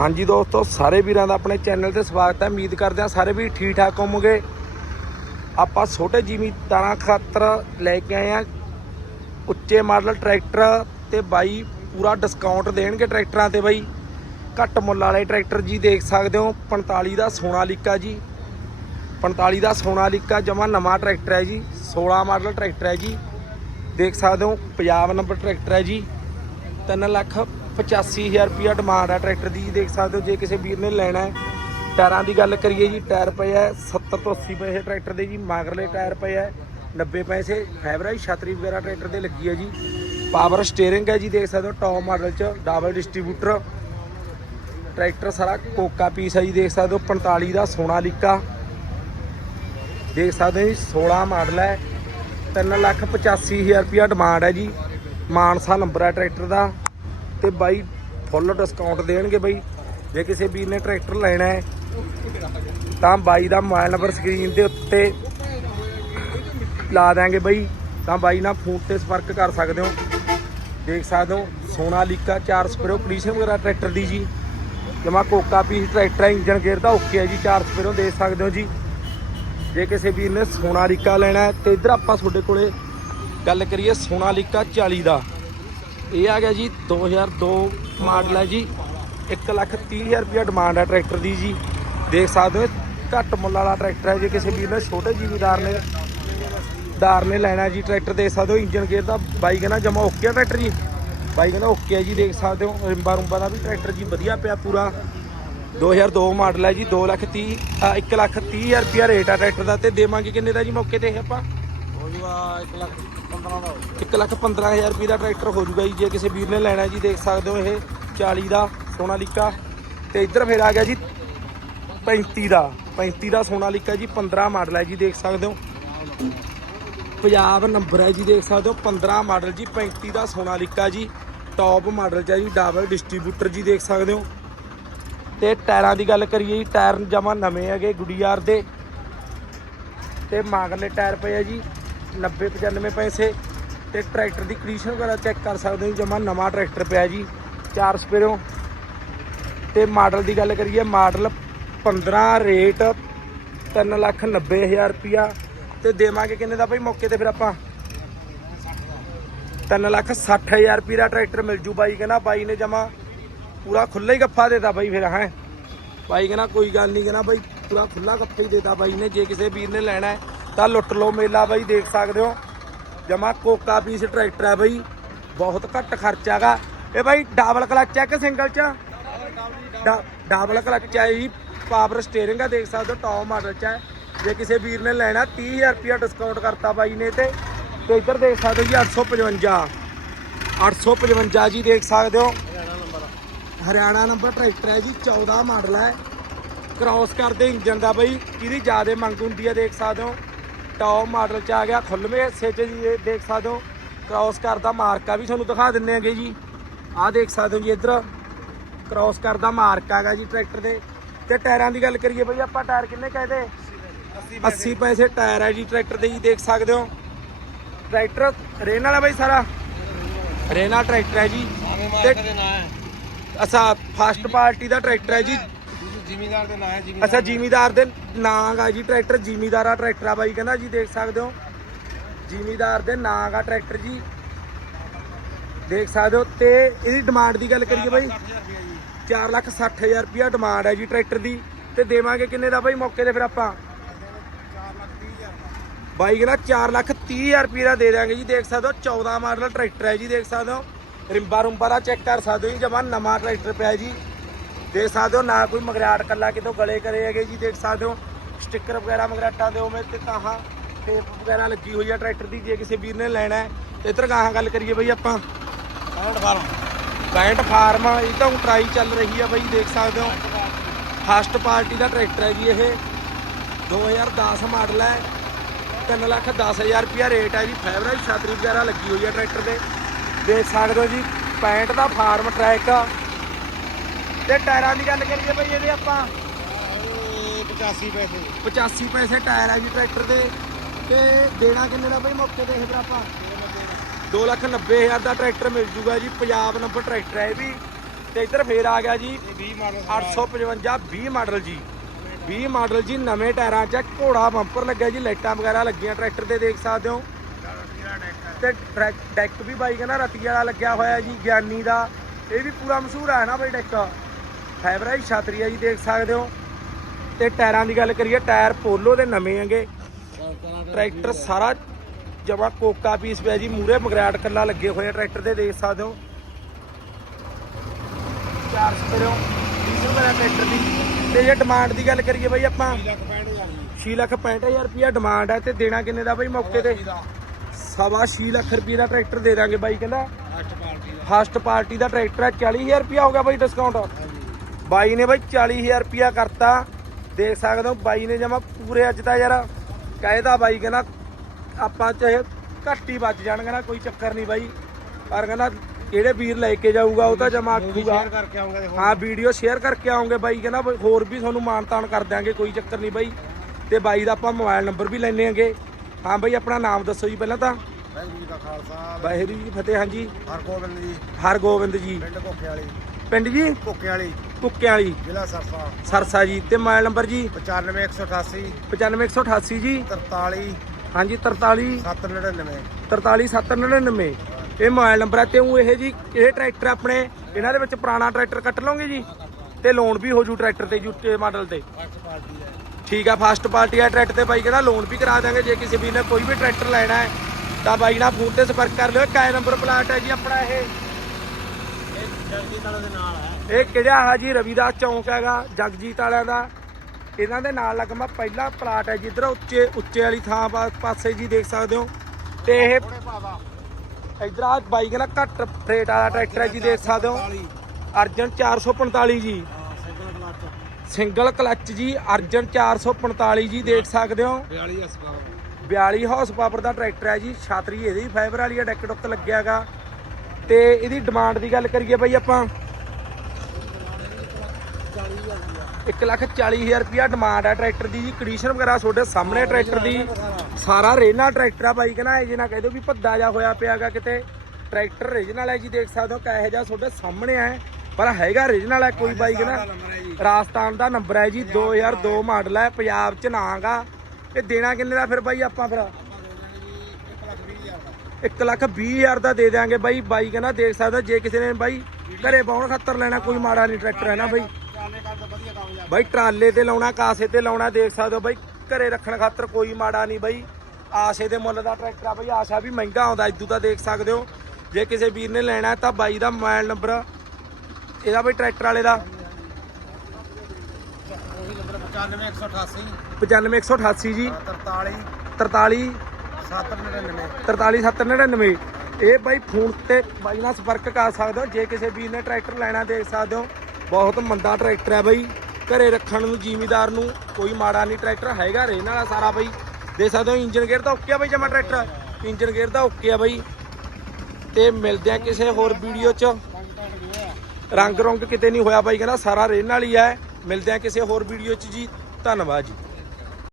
ਹਾਂਜੀ ਦੋਸਤੋ, ਸਾਰੇ ਵੀਰਾਂ ਦਾ ਆਪਣੇ ਚੈਨਲ ਤੇ ਸਵਾਗਤ ਹੈ। ਉਮੀਦ ਕਰਦੇ ਹਾਂ ਸਾਰੇ ਵੀ ਠੀਕ ਠਾਕ ਹੋਵੋਗੇ। ਆਪਾਂ ਛੋਟੇ ਜ਼ਿਮੀਦਾਰਾਂ ਖਾਤਰ ਲੈ ਕੇ ਆਏ ਆ ਉੱਚੇ ਮਾਡਲ ਟਰੈਕਟਰ ਤੇ ਬਾਈ ਪੂਰਾ ਡਿਸਕਾਊਂਟ ਦੇਣਗੇ ਟਰੈਕਟਰਾਂ ਤੇ ਬਾਈ। ਘੱਟ ਮੁੱਲ ਵਾਲੇ ਟਰੈਕਟਰ ਜੀ ਦੇਖ ਸਕਦੇ ਹੋ। 45 ਦਾ ਸੋਨਾਲੀਕਾ ਜੀ। 45 ਦਾ ਸੋਨਾਲੀਕਾ ਜਮਾ ਨਵਾਂ ਟਰੈਕਟਰ ਹੈ ਜੀ। 16 ਮਾਡਲ ਟਰੈਕਟਰ ਹੈ ਜੀ। ਦੇਖ ਸਕਦੇ ਹੋ ਪੰਜਾਬ ਨੰਬਰ ਟਰੈਕਟਰ ਹੈ ਜੀ। 3 ਲੱਖ 85000 ਰੁਪਿਆ ਡਿਮਾਂਡ ਹੈ ਟਰੈਕਟਰ ਦੀ ਜੀ ਦੇਖ ਸਕਦੇ ਹੋ ਜੇ ਕਿਸੇ ਵੀਰ ਨੇ ਲੈਣਾ ਹੈ। ਟਾਇਰਾਂ ਦੀ ਗੱਲ ਕਰੀਏ ਜੀ, ਟਾਇਰ ਪਏ ਹੈ 70 ਤੋਂ 80 ਪੈਸੇ ਟਰੈਕਟਰ ਦੇ ਜੀ, ਮਾਗਰਲੇ ਟਾਇਰ ਪਏ ਹੈ 90 ਪੈਸੇ ਫੈਬਰਾਈ ਛਤਰੀ ਵਗੈਰਾ ਟਰੈਕਟਰ ਦੇ ਲੱਗੀ ਹੈ ਜੀ। ਪਾਵਰ ਸਟੀਅਰਿੰਗ ਹੈ ਜੀ, ਦੇਖ ਸਕਦੇ ਹੋ ਟੌਪ ਮਾਡਲ ਚ ਡਬਲ ਡਿਸਟ੍ਰੀਬਿਊਟਰ ਟਰੈਕਟਰ ਸਾਰਾ ਕੋਕਾ ਪੀਸ ਹੈ ਜੀ, ਦੇਖ ਸਕਦੇ ਹੋ 45 ਦਾ ਸੋਨਾ ਲਿੱਕਾ। ਦੇਖ ਸਕਦੇ ਹੋ ਜੀ 16 ਮਾਡਲ ਹੈ 385000 ਰੁਪਿਆ ਡਿਮਾਂਡ ਹੈ ਜੀ। ਮਾਨਸਾ ਨੰਬਰ ਹੈ ਟਰੈਕਟਰ ਦਾ। ਤੇ ਬਾਈ ਫੁੱਲ ਡਿਸਕਾਊਂਟ ਦੇਣਗੇ ਬਾਈ। ਜੇ ਕਿਸੇ ਵੀਰ ਨੇ ਟਰੈਕਟਰ ਲੈਣਾ ਹੈ, ਤਾਂ ਬਾਈ ਦਾ ਮੋਬਾਈਲ ਨੰਬਰ ਸਕਰੀਨ ਦੇ ਉੱਤੇ ਲਾ ਦਾਂਗੇ ਬਾਈ। ਤਾਂ ਬਾਈ ਨਾਲ ਫੋਨ ਤੇ ਸੰਪਰਕ ਕਰ ਸਕਦੇ ਹੋ। ਦੇਖ ਸਕਦੇ ਹੋ ਸੋਨਾਲੀਕਾ 4 ਸਪਰੋ ਕੰਡੀਸ਼ਨ ਵਗੈਰਾ ਟਰੈਕਟਰ ਦੀ ਜੀ। ਜਮਾ ਕੋਕਾ ਪੀਸ ਟਰੈਕਟਰ ਹੈ ਇੰਜਨ ਗੇਅਰ ਦਾ ਓਕੇ ਹੈ ਜੀ 4 ਸਪਰੋ ਦੇਖ ਸਕਦੇ ਹੋ ਜੀ। ਜੇ ਕਿਸੇ ਵੀਰ ਨੇ ਸੋਨਾਲੀਕਾ ਲੈਣਾ ਹੈ, ਤੇ ਇਧਰ ਆਪਾਂ ਤੁਹਾਡੇ ਕੋਲੇ ਗੱਲ ਕਰੀਏ ਸੋਨਾਲੀਕਾ 40 ਦਾ। ਇਹ ਆ ਗਿਆ ਜੀ 2002 ਮਾਡਲ ਹੈ ਜੀ। 130000 ਰੁਪਇਆ ਡਿਮਾਂਡ ਹੈ ਟਰੈਕਟਰ ਦੀ ਜੀ। ਦੇਖ ਸਕਦੇ ਹੋ, ਘੱਟ ਮੁੱਲ ਵਾਲਾ ਟਰੈਕਟਰ ਹੈ ਜੇ ਕਿਸੇ ਵੀਰ ਨੇ ਛੋਟੇ ਜ਼ਿਮੀਦਾਰ ਨੇ ਦਾਰ ਨੇ ਲੈਣਾ ਜੀ ਟਰੈਕਟਰ ਦੇਖ ਸਕਦੇ ਹੋ ਇੰਜਨ ਗੇਅਰ ਦਾ ਬਾਈ ਕਹਿੰਦਾ ਜਮਾ ਓਕੇ ਆ ਟਰੈਕਟਰ ਜੀ। ਬਾਈ ਕਹਿੰਦਾ ਓਕੇ ਹੈ ਜੀ, ਦੇਖ ਸਕਦੇ ਹੋ, ਰਿੰਬਾ ਰੁੰਬਾ ਦਾ ਵੀ ਟਰੈਕਟਰ ਜੀ, ਵਧੀਆ ਪਿਆ ਪੂਰਾ। 2002 ਮਾਡਲ ਹੈ ਜੀ 2 ਲੱਖ 30 1 ਲੱਖ 30 ਹਜ਼ਾਰ ਰੁਪਇਆ ਰੇਟ ਆ ਟਰੈਕਟਰ ਦਾ ਤੇ ਦੇਵਾਂਗੇ ਕਿੰਨੇ ਦਾ ਜੀ, ਮੌਕੇ ਤੇ ਇਹ ਆਪਾਂ? ਹੋ ਜੂਗਾ 1 ਲੱਖ 15 ਦਾ 1 ਲੱਖ 15000 ਰੁਪਏ ਦਾ ਟਰੈਕਟਰ ਹੋ ਜੂਗਾ ਜੀ, ਜੇ ਕਿਸੇ ਵੀਰ ਨੇ ਲੈਣਾ ਜੀ, ਦੇਖ ਸਕਦੇ ਹੋ ਇਹ 40 ਦਾ ਸੋਨਾਲੀਕਾ। ਤੇ ਇੱਧਰ ਫਿਰ ਆ ਗਿਆ ਜੀ 35 ਦਾ 35 ਦਾ ਸੋਨਾਲੀਕਾ ਜੀ 15 ਮਾਡਲ ਹੈ ਜੀ, ਦੇਖ ਸਕਦੇ ਹੋ। ਪੰਜਾਬ ਨੰਬਰ ਹੈ ਜੀ, ਦੇਖ ਸਕਦੇ ਹੋ 15 ਮਾਡਲ ਜੀ 35 ਦਾ ਸੋਨਾਲੀਕਾ ਜੀ ਟੌਪ ਮਾਡਲ ਚ ਹੈ ਜੀ ਡਬਲ ਡਿਸਟ੍ਰੀਬਿਊਟਰ ਜੀ, ਦੇਖ ਸਕਦੇ ਹੋ। ਤੇ ਟਾਇਰਾਂ ਦੀ ਗੱਲ ਕਰੀਏ ਜੀ, ਟਾਇਰ ਜਮਾ ਨਵੇਂ ਹੈਗੇ ਗੁੱਡੀਆਰ ਦੇ। ਤੇ ਮਾਗਲੇ ਟਾਇਰ ਪਏ ਆ ਜੀ 90 95 ਪੈਸੇ ਤੇ ਟਰੈਕਟਰ ਦੀ ਕੰਡੀਸ਼ਨ ਵਗੈਰਾ ਚੈੱਕ ਕਰ ਸਕਦੇ ਹੋ ਜਮਾ ਨਵਾਂ ਟਰੈਕਟਰ ਪਿਆ ਜੀ, ਚਾਰ ਸਪੇਰੋਂ ਤੇ ਮਾਡਲ ਦੀ ਗੱਲ ਕਰੀਏ, ਮਾਡਲ 15 ਰੇਟ 3 ਲੱਖ 90 ਹਜ਼ਾਰ ਰੁਪਿਆ ਤੇ ਦੇਵਾਂਗੇ ਕਿੰਨੇ ਦਾ ਭਾਈ ਮੌਕੇ ਤੇ ਫਿਰ ਆਪਾਂ। 3 ਲੱਖ 60 ਹਜ਼ਾਰ ਰੁਪਏ ਦਾ ਟਰੈਕਟਰ ਮਿਲ ਜੂ ਬਾਈ ਕਹਿੰਦਾ। ਬਾਈ ਨੇ ਜਮਾ ਪੂਰਾ ਖੁੱਲਾ ਹੀ ਗੱਫਾ ਦੇਤਾ ਬਾਈ ਫਿਰ, ਹੈ। ਬਾਈ ਕਹਿੰਦਾ, ਕੋਈ ਗੱਲ ਨਹੀਂ ਕਹਿੰਦਾ ਬਾਈ, ਪੂਰਾ ਖੁੱਲਾ ਗੱਫਾ ਹੀ ਦੇਤਾ ਬਾਈ ਨੇ। ਜੇ ਕਿਸੇ ਵੀਰ ਨੇ ਲੈਣਾ ਹੈ ਤਾਂ ਲੁੱਟ ਲਓ ਮੇਲਾ ਬਾਈ, ਦੇਖ ਸਕਦੇ ਹੋ। ਜਮਾ ਕੋਕਾ ਪੀਸ ਟਰੈਕਟਰ ਹੈ ਬਾਈ। ਬਹੁਤ ਘੱਟ ਖਰਚਾ ਹੈਗਾ ਇਹ ਬਾਈ ਡਬਲ ਕਲਚ ਹੈ ਕਿ ਸਿੰਗਲ ਚ? ਡ- ਡਬਲ ਕਲਚ ਹੈ ਜੀ। ਪਾਵਰ ਸਟੀਅਰਿੰਗ ਆ, ਦੇਖ ਸਕਦੇ ਹੋ ਟੌਪ ਮਾਡਲ ਚ ਹੈ ਜੇ ਕਿਸੇ ਵੀਰ ਨੇ ਲੈਣਾ 30000 ਰੁਪਿਆ ਡਿਸਕਾਊਂਟ ਕਰਤਾ ਬਾਈ ਨੇ ਤੇ। ਤੇ ਇੱਧਰ ਦੇਖ ਸਕਦੇ ਹੋ ਜੀ 855 855 ਜੀ, ਦੇਖ ਸਕਦੇ ਹੋ। ਹਰਿਆਣਾ ਨੰਬਰ ਟਰੈਕਟਰ ਹੈ ਜੀ 14 ਮਾਡਲ ਹੈ ਕ੍ਰਾਸ ਕਰਦੇ ਇੰਜਨ ਦਾ ਬਈ। ਕਿਹਦੀ ਜ਼ਿਆਦਾ ਮੰਗ ਹੁੰਦੀ ਹੈ ਦੇਖ ਸਕਦੇ ਹੋ। ਟੌਪ ਮਾਡਲ ਚ ਆ ਗਿਆ। ਖੁੱਲਵੇਂ ਹਿੱਸੇ ਚ ਜੀ ਇਹ ਦੇਖ ਸਕਦੇ ਹੋ। ਕ੍ਰਾਸ ਕਰਦਾ ਮਾਰਕਾ ਵੀ ਤੁਹਾਨੂੰ ਦਿਖਾ ਦਿੰਨੇ ਆਗੇ ਜੀ। ਆਹ ਦੇਖ ਸਕਦੇ ਹੋ ਜੀ ਇੱਧਰ। ਕ੍ਰਾਸ ਕਰਦਾ ਮਾਰਕਾ ਹੈਗਾ ਜੀ ਟਰੈਕਟਰ ਦੇ। ਤੇ ਟਾਇਰਾਂ ਦੀ ਗੱਲ ਕਰੀਏ ਬਈ ਆਪਾਂ ਟਾਇਰ ਕਿੰਨੇ ਕਹਦੇ 80 ਪੈਸੇ ਟਾਇਰ ਹੈ ਜੀ ਟਰੈਕਟਰ ਦੇ ਜੀ ਦੇਖ ਸਕਦੇ ਹੋ। ਟਰੈਕਟਰ ਰੇਨ ਵਾਲਾ ਬਈ ਸਾਰਾ। ਰੇਨ ਟਰੈਕਟਰ ਹੈ ਜੀ। ਤੇ ਅੱਛਾ ਫਸਟ ਪਾਰਟੀ ਦਾ ਟਰੈਕਟਰ ਹੈ ਜੀ। ਜ਼ਿਮੀਦਾਰ ਦੇ ਨਾਂ ਹੈ ਜ਼ਿਮੀਦਾਰ ਅੱਛਾ ਜ਼ਿਮੀਦਾਰ ਦੇ ਨਾਂ ਗਾ ਜੀ ਟਰੈਕਟਰ ਜ਼ਿਮੀਦਾਰਾ ਟਰੈਕਟਰ ਆ ਬਾਈ ਕਹਿੰਦਾ ਜੀ ਦੇਖ ਸਕਦੇ ਹੋ। ਜ਼ਿਮੀਦਾਰ ਦੇ ਨਾਂ ਗਾ ਟਰੈਕਟਰ ਜੀ। ਦੇਖ ਸਕਦੇ ਹੋ ਤੇ ਇਹਦੀ ਡਿਮਾਂਡ ਦੀ ਗੱਲ ਕਰੀਏ ਬਾਈ। 4 ਲੱਖ 60 ਹਜ਼ਾਰ ਰੁਪਇਆ ਡਿਮਾਂਡ ਹੈ ਜੀ ਟਰੈਕਟਰ ਦੀ। ਤੇ ਦੇਵਾਂਗੇ ਕਿੰਨੇ ਦਾ ਬਾਈ ਮੌਕੇ ਤੇ ਫਿਰ ਆਪਾਂ? ਬਾਈ ਕਹਿੰਦਾ 4 ਲੱਖ 30 ਹਜ਼ਾਰ ਰੁਪਏ ਦਾ ਦੇ ਦਾਂਗੇ ਜੀ। ਦੇਖ ਸਕਦੇ ਹੋ 14 ਮਾਡਲ ਟਰੈਕਟਰ ਹੈ ਜੀ ਦੇਖ ਸਕਦੇ ਹੋ। ਰਿੰਬਾ ਰੁੰਬਾ ਦਾ ਚੈੱਕ ਕਰ ਸਕਦੇ ਹੋ ਜੀ ਜਮਾਂ ਨਵਾਂ ਟਰੈਕਟਰ ਪਿਆ ਜੀ। ਦੇਖ ਸਕਦੇ ਹੋ ਨਾ ਕੋਈ ਮਗਰਾਟ ਕੱਲਾ ਕਿਤੋਂ ਗਲੇ ਕਰੇ ਹੈਗੇ ਜੀ ਦੇਖ ਸਕਦੇ ਹੋ। ਸਟicker ਵਗੈਰਾ ਮਗਰਾਟਾਂ ਦੇ ਉਵੇਂ ਤੇ ਤਾਹਾਂ ਟੇਪ ਵਗੈਰਾ ਲੱਗੀ ਹੋਈ ਆ ਟਰੈਕਟਰ ਦੀ ਜੇ ਕਿਸੇ ਵੀਰ ਨੇ ਲੈਣਾ ਹੈ। ਤੇ ਇਧਰ ਗਾਹਾਂ ਗੱਲ ਕਰੀਏ ਬਈ ਆਪਾਂ। ਕਾਰਡ ਫਾਰਮ ਪੈਂਟ ਫਾਰਮ ਇਹ ਤਾਂ ਟਰਾਈ ਚੱਲ ਰਹੀ ਆ ਬਈ ਦੇਖ ਸਕਦੇ ਹੋ। ਫਸਟ ਪਾਰਟੀ ਦਾ ਟਰੈਕਟਰ ਹੈ ਜੀ ਇਹ। 2010 ਮਾਡਲ ਹੈ। 3 ਲੱਖ 10000 ਰੁਪਿਆ ਰੇਟ ਹੈ ਜੀ ਫੈਬਰਿਕ ਛਤਰੀ ਵਗੈਰਾ ਲੱਗੀ ਹੋਈ ਹੈ ਟਰੈਕਟਰ ਦੇ ਦੇਖ ਸਕਦੇ ਹੋ ਜੀ ਪੈਂਟ ਦਾ ਫਾਰਮ ਟਰੈਕ ਤੇ ਟਾਇਰਾਂ ਦੀ ਗੱਲ ਕਰੀਏ ਬਈ ਇਹਦੇ ਆਪਾਂ। 85 ਪੈਸੇ। 85 ਪੈਸੇ ਟਾਇਰ ਹੈ ਜੀ ਟਰੈਕਟਰ ਦੇ। ਤੇ ਦੇਣਾ ਕਿੰਨੇ ਦਾ ਬਈ ਮੌਕੇ ਤੇ ਇਹ ਫਿਰ ਆਪਾਂ? 2 ਲੱਖ 90 ਹਜ਼ਾਰ ਦਾ ਟਰੈਕਟਰ ਮਿਲ ਜੂਗਾ ਜੀ ਪੰਜਾਬ ਨੰਬਰ ਟਰੈਕਟਰ ਹੈ ਇਹ ਵੀ। ਤੇ ਇੱਧਰ ਫੇਰ ਆ ਗਿਆ ਜੀ ਇਹ 20 ਮਾਡਲ 855 20 ਮਾਡਲ ਜੀ। 20 ਮਾਡਲ ਜੀ ਨਵੇਂ ਟਾਇਰਾਂ 'ਚ ਘੋੜਾ ਬੰਪਰ ਲੱਗਿਆ ਜੀ ਲਾਈਟਾਂ ਵਗੈਰਾ ਲੱਗੀਆਂ ਟਰੈਕਟਰ ਤੇ ਦੇਖ ਸਕਦੇ ਹੋ। ਤੇ ਟਰੈਕ ਡੈਕ ਵੀ ਬਾਈ ਕਹਿੰਦਾ ਰਤੀ ਵਾਲਾ ਲੱਗਿਆ ਹੋਇਆ ਜੀ ਗਿਆਨੀ ਦਾ। ਇਹ ਵੀ ਪੂਰਾ ਮਸ਼ਹੂਰ ਹੈ ਨਾ ਬਾਈ ਡੈਕ ਫਾਈਬਰਾਈ ਛਤਰੀ ਆ ਜੀ ਦੇਖ ਸਕਦੇ ਹੋ। ਤੇ ਟਾਇਰਾਂ ਦੀ ਗੱਲ ਕਰੀਏ ਟਾਇਰ ਪੋਲੋ ਦੇ ਨਵੇਂ ਹੈਗੇ। ਟਰੈਕਟਰ ਸਾਰਾ ਜਮਾ ਕੋਕਾ ਪੀਸ ਪਿਆ ਜੀ ਮੂਰੇ ਮਗਰਾਟ ਕੱਲਾ ਲੱਗੇ ਹੋਏ ਆ ਟਰੈਕਟਰ ਦੇ ਦੇਖ ਸਕਦੇ ਹੋ। ਚਾਰ ਸਪੇਰੋ ਡੀਜ਼ਲ ਵਾਲਾ ਟਰੈਕਟਰ ਦੀ। ਤੇ ਜੇ ਡਿਮਾਂਡ ਦੀ ਗੱਲ ਕਰੀਏ ਬਾਈ ਆਪਾਂ 6 ਲੱਖ 65000 ਰੁਪਿਆ ਡਿਮਾਂਡ ਹੈ ਤੇ ਦੇਣਾ ਕਿੰਨੇ ਦਾ ਬਾਈ ਮੌਕੇ ਤੇ? ਸਵਾ 6 ਲੱਖ ਰੁਪਏ ਦਾ ਟਰੈਕਟਰ ਦੇ ਦਾਂਗੇ ਬਾਈ ਕਹਿੰਦਾ। ਫਸਟ ਪਾਰਟੀ ਦਾ। ਟਰੈਕਟਰ ਹੈ 40000 ਰੁਪਿਆ ਹੋ ਗਿਆ ਬਾਈ ਡਿਸਕਾਊਂਟ ਬਾਈ ਨੇ ਬਾਈ 40000 ਰੁਪਿਆ ਕਰਤਾ। ਦੇਖ ਸਕਦੇ ਹੋ ਬਾਈ ਨੇ ਜਮਾ ਪੂਰੇ ਅੱਜ ਤਾਂ ਯਾਰ ਕਾਇਦਾ ਬਾਈ ਕਹਿੰਦਾ ਆਪਾਂ ਚਾਹੇ ਘੱਟ ਹੀ ਬਚ ਜਾਣਗੇ ਨਾ ਕੋਈ ਚੱਕਰ ਨਹੀਂ ਬਾਈ। ਪਰ ਕਹਿੰਦਾ ਜਿਹੜੇ ਵੀਰ ਲੈ ਕੇ ਜਾਊਗਾ ਉਹ ਤਾਂ ਜਮਾ ਆਖੂਗਾ। ਸ਼ੇਅਰ ਕਰਕੇ ਆਉਂਗਾ ਦੇਖੋ। ਹਾਂ ਵੀਡੀਓ ਸ਼ੇਅਰ ਕਰਕੇ ਆਉਂਗੇ ਬਾਈ ਕਹਿੰਦਾ ਹੋਰ ਵੀ ਤੁਹਾਨੂੰ ਮਾਣ ਤਾਣ ਕਰ ਦਿਆਂਗੇ ਕੋਈ ਚੱਕਰ ਨਹੀਂ ਬਾਈ। ਤੇ ਬਾਈ ਦਾ ਆਪਾਂ ਮੋਬਾਈਲ ਨੰਬਰ ਵੀ ਲੈਣੇ ਆਂਗੇ। ਹਾਂ ਬਾਈ ਆਪਣਾ ਨਾਮ ਦੱਸੋ ਜੀ ਪਹਿਲਾਂ ਤਾਂ। ਵਾਹਿਗੁਰੂ ਜੀ ਕਾ ਖਾਲਸਾ। ਵਾਹਿਗੁਰੂ ਜੀ ਫਤਿਹ ਹਾਂਜੀ। ਹਰਗੋਬਿੰਦ ਜੀ। ਹਰਗੋਬਿੰਦ ਜੀ। ਪਿੰਡ ਕੋਕੇ ਵਾਲੀ। ਪਿੰਡ ਜੀ? ਕੋਕੇ ਵਾਲੀ। ਕੁੱਕਿਆਂ ਵਾਲੀ। ਜ਼ਿਲ੍ਹਾ ਸਰਸਾ। ਸਰਸਾ ਜੀ ਤੇ ਮੋਬਾਈਲ ਨੰਬਰ ਜੀ? 95188 95188 ਜੀ? 43 ਹਾਂਜੀ 43 799 43799 ਇਹ ਮੋਬਾਈਲ ਨੰਬਰ ਹੈ ਤੇ ਉਹ ਇਹ ਜੀ ਇਹ ਟਰੈਕਟਰ ਆਪਣੇ ਇਹਨਾਂ ਦੇ ਵਿੱਚ ਪੁਰਾਣਾ ਟਰੈਕਟਰ ਕੱਟ ਲਓਗੇ ਜੀ? ਤੇ ਲੋਨ ਵੀ ਹੋ ਜੂ ਟਰੈਕਟਰ ਤੇ ਜੂਟੇ ਮਾਡਲ ਤੇ। ਠੀਕ ਆ ਫਸਟ ਪਾਰਟੀ ਆ ਟਰੈਕਟਰ ਤੇ ਬਾਈ ਕਹਿੰਦਾ ਲੋਨ ਵੀ ਕਰਾ ਦਾਂਗੇ ਜੇ ਕਿਸੇ ਵੀ ਨੇ ਕੋਈ ਵੀ ਟਰੈਕਟਰ ਲੈਣਾ ਹੈ ਤਾਂ ਬਾਈ ਨਾਲ ਫੋਨ ਤੇ ਸੰਪਰਕ ਕਰ ਲਿਓ। ਕਾਇ ਨੰਬਰ ਪਲਾਟ ਹੈ ਜੀ ਆਪਣਾ ਇਹ। ਦੇ ਨਾਲ ਹੈ। ਇਹ ਕਿਹੜਾ ਜੀ ਰਵੀਦਾਸ ਚੌਂਕ ਹੈਗਾ ਜਗਜੀਤ ਵਾਲਿਆਂ ਦਾ। ਇਹਨਾਂ ਦੇ ਨਾਲ ਲੱਗਮਾ ਪਹਿਲਾ ਪਲਾਟ ਹੈ ਜੀ ਇੱਧਰ ਉੱਚੇ ਉੱਚੇ ਵਾਲੀ ਥਾਂ ਪਾ- ਪਾਸੇ ਜੀ ਦੇਖ ਸਕਦੇ ਹੋ। ਤੇ ਇਹ ਥੋੜੇ ਭਾਵਾ ਇੱਧਰ ਆ ਬਾਈ ਕਹਿੰਦਾ ਘੱਟ ਫਰੇਟ ਵਾਲਾ ਟਰੈਕਟਰ ਹੈ ਜੀ ਦੇਖ ਸਕਦੇ ਹੋ। ਅਰਜਨ 445 ਜੀ। ਸਿੰਗਲ ਕਲਚ ਸਿੰਗਲ ਕਲੱਚ ਜੀ ਅਰਜਨ 445 ਜੀ ਦੇਖ ਸਕਦੇ ਹੋ। 42 ਹਸਪਾ 42 ਹਾਰਸ ਪਾਵਰ ਦਾ ਟਰੈਕਟਰ ਹੈ ਜੀ ਛਾਤਰੀ ਇਹਦੀ ਫਾਈਬਰ ਵਾਲੀ ਹੈ ਡੈਕ ਡੁੱਕ ਲੱਗਿਆਗਾ ਤੇ ਇਹਦੀ ਡਿਮਾਂਡ ਦੀ ਗੱਲ ਕਰੀਏ ਬਾਈ ਆਪਾਂ। 140000 ਰੁਪਿਆ ਡਿਮਾਂਡ ਹੈ ਟਰੈਕਟਰ ਦੀ ਜੀ। ਕੰਡੀਸ਼ਨ ਵਗੈਰਾ ਤੁਹਾਡੇ ਸਾਹਮਣੇ ਟਰੈਕਟਰ ਦੀ। ਸਾਰਾ ਰੇਨਾ ਟਰੈਕਟਰ ਆ ਬਾਈ, ਕਹਿੰਦਾ ਇਹ ਜੇ ਨਾ ਕਹਿ ਦਿਓ ਵੀ ਭੱਦਾ ਜਾ ਹੋਇਆ ਪਿਆਗਾ ਕਿਤੇ। ਟਰੈਕਟਰ ਰੀਜਨਲ ਹੈ ਜੀ, ਦੇਖ ਸਕਦੇ ਹੋ ਕਿਹੋ ਜਿਹਾ ਤੁਹਾਡੇ ਸਾਹਮਣੇ ਹੈ ਪਰ ਹੈਗਾ ਰੀਜਨਲ ਹੈ ਕੋਈ ਬਾਈ, ਕਹਿੰਦਾ ਰਾਜਸਥਾਨ ਦਾ ਨੰਬਰ ਹੈ ਜੀ 2002 ਮਾਡਲ ਹੈ, ਪੰਜਾਬ ਚ ਨਾਂਗਾ ਇਹ ਦੇਣਾ ਕਿੰਨੇ ਦਾ ਫਿਰ ਬਾਈ ਆਪਾਂ ਫਿਰ? 1 ਲੱਖ 20 ਹਜ਼ਾਰ ਦਾ 1 ਲੱਖ 20 ਹਜ਼ਾਰ ਦਾ ਦੇ ਦਿਆਂਗੇ ਬਾਈ। ਬਾਈ ਕਹਿੰਦਾ ਦੇਖ ਸਕਦਾ ਜੇ ਕਿਸੇ ਨੇ ਬਾਈ ਘਰੇ ਪਾਉਣ ਖਾਤਰ ਲੈਣਾ ਕੋਈ ਮਾੜਾ ਨਹੀਂ ਟਰੈਕਟਰ ਹੈ ਨਾ ਬਾਈ। ਬਾਈ ਟਰਾਲੇ ਤੇ ਲਾਉਣਾ ਕਾਸੇ ਤੇ ਲਾਉਣਾ ਦੇਖ ਸਕਦੇ ਹੋ ਬਾਈ। ਘਰੇ ਰੱਖਣ ਖਾਤਰ ਕੋਈ ਮਾੜਾ ਨਹੀਂ ਬਾਈ। ਆਸੇ ਦੇ ਮੁੱਲ ਦਾ ਟਰੈਕਟਰ ਆ ਬਾਈ। ਆਸ਼ਾ ਵੀ ਮਹਿੰਗਾ ਆਉਂਦਾ ਇਦੋਂ ਤਾਂ ਦੇਖ ਸਕਦੇ ਹੋ। ਜੇ ਕਿਸੇ ਵੀਰ ਨੇ ਲੈਣਾ ਤਾਂ ਬਾਈ ਦਾ ਮੋਬਾਈਲ ਨੰਬਰ ਇਹਦਾ ਬਾਈ ਟਰੈਕਟਰ ਵਾਲੇ ਦਾ। ਉਹੀ ਨੰਬਰ 95188 95188 ਜੀ। 43 43 799 43799 ਇਹ ਬਾਈ ਫੋਨ ਤੇ ਬਾਈ ਨਾਲ ਸੰਪਰਕ ਕਰ ਸਕਦੇ ਹੋ। ਜੇ ਕਿਸੇ ਵੀਰ ਨੇ ਟਰੈਕਟਰ ਲੈਣਾ ਦੇਖ ਸਕਦੇ ਹੋ। ਬਹੁਤ ਮੰਦਾ ਟਰੈਕਟਰ ਹੈ ਬਾਈ। ਘਰੇ ਰੱਖਣ ਨੂੰ, ਜ਼ਿਮੀਦਾਰ ਨੂੰ ਕੋਈ ਮਾੜਾ ਨਹੀਂ। ਟਰੈਕਟਰ ਹੈਗਾ ਰੇਨ ਵਾਲਾ ਸਾਰਾ ਬਾਈ। ਦੇਖ ਸਕਦੇ ਹੋ, ਇੰਜਨ ਗੇਅਰ ਤਾਂ ਓਕੇ ਆ ਬਾਈ ਜਮਾ ਟਰੈਕਟਰ। ਇੰਜਨ ਗੇਅਰ ਤਾਂ ਓਕੇ ਆ ਬਾਈ। ਤੇ ਮਿਲਦੇ ਆ ਕਿਸੇ ਹੋਰ ਵੀਡੀਓ 'ਚ। ਰੰਗ ਰੰਗ ਕਿਤੇ ਨਹੀਂ ਹੋਇਆ ਬਾਈ। ਕਹਿੰਦਾ ਸਾਰਾ ਰੇਨ ਵਾਲੀ ਹੈ ਮਿਲਦੇ ਆ ਕਿਸੇ ਹੋਰ ਵੀਡੀਓ 'ਚ ਜੀ। ਧੰਨਵਾਦ ਜੀ।